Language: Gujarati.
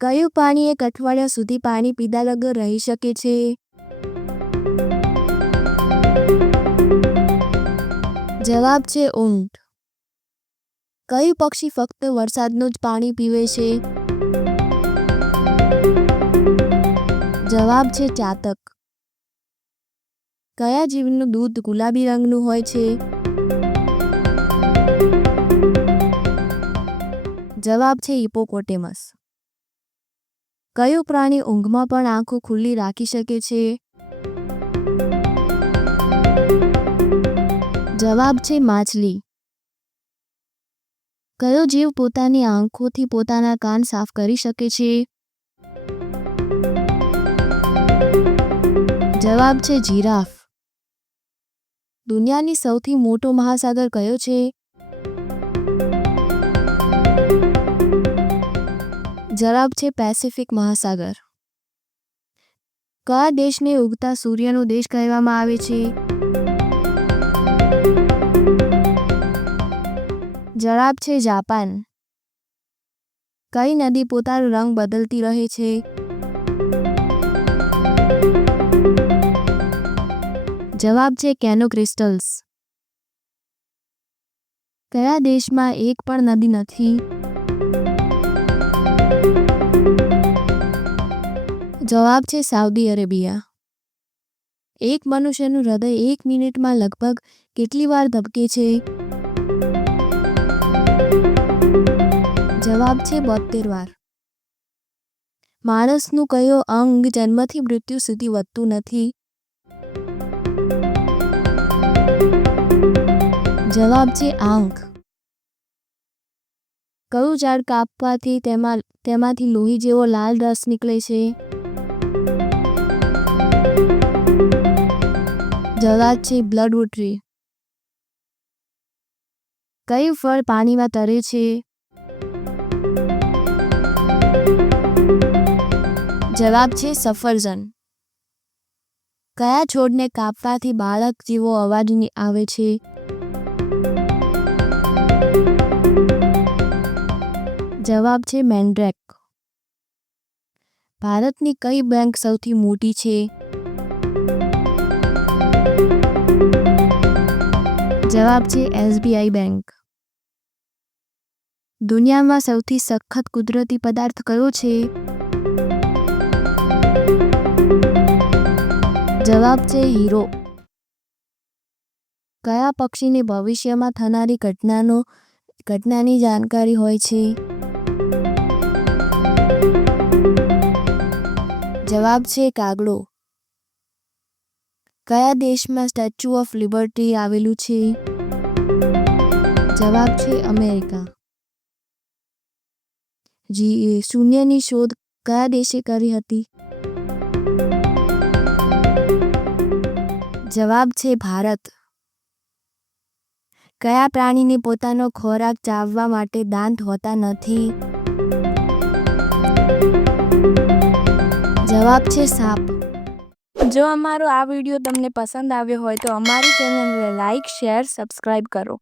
કયું પ્રાણી એક અઠવાડિયા સુધી પાણી પીધા વગર રહી શકે છે? જવાબ છે ઊંટ. કયું પક્ષી ફક્ત વરસાદનું જ પાણી પીવે છે? જવાબ છે ચાતક. કયા જીવનું દૂધ ગુલાબી રંગનું હોય છે? જવાબ છે હિપ્પોપોટેમસ. કયું પ્રાણી ઊંઘમાં પણ આંખો ખુલ્લી રાખી શકે છે? જવાબ છે માછલી. કયો જીવ પોતાની આંખોથી પોતાના કાન સાફ કરી શકે છે? જવાબ છે જીરાફ. દુનિયાની સૌથી મોટો મહાસાગર કયો છે? જવાબ છે પેસિફિક મહાસાગર. કયા દેશને ઉગતા સૂર્યનો દેશ કહેવામાં આવે છે? જવાબ છે જાપાન. કઈ નદી પોતાનો રંગ બદલતી રહે છે? જવાબ છે કેનો ક્રિસ્ટલ્સ. કયા દેશમાં એક પણ નદી નથી? જવાબ છે સાઉદી અરેબિયા. એક મનુષ્યનું હૃદય 1 મિનિટમાં લગભગ કેટલી વાર ધબકે છે? જવાબ છે 72 વાર. માણસનું કયો અંગ જન્મથી મૃત્યુ સુધી વધતું નથી? જવાબ છે આંખ. કયું ઝાડ કાપવાથી તેમાંથી લોહી જેવો લાલ રસ નીકળે છે? જવાબ છે બ્લડવુડ ટ્રી. કયું ફળ પાણીમાં તરે છે? જવાબ છે સફરજન. કયા છોડને કાપવાથી બાળક જેવો અવાજ આવે છે? જવાબ છે મેન્ડ્રેક. ભારતની કઈ બેંક સૌથી મોટી છે? જવાબ છે SBI બેંક. દુનિયામાં સૌથી સખત કુદરતી પદાર્થ કયો છે? જવાબ છે હીરો. કયા પક્ષીને ભવિષ્યમાં થનારી ઘટનાની જાણકારી હોય છે? જવાબ છે કાગડો. કયા દેશમાં સ્ટેચ્યુ ઓફ લિબર્ટી આવેલું છે? જવાબ છે અમેરિકા. શૂન્યની શોધ કયા દેશે કરી હતી? જવાબ છે ભારત. કયા પ્રાણીને પોતાનો ખોરાક ચાવવા માટે દાંત હોતા નથી? જવાબ છે સાપ. જો અમારો આ વિડીયો તમને પસંદ આવ્યો હોય તો અમારી ચેનલને લાઈક, શેર, સબસ્ક્રાઇબ કરો.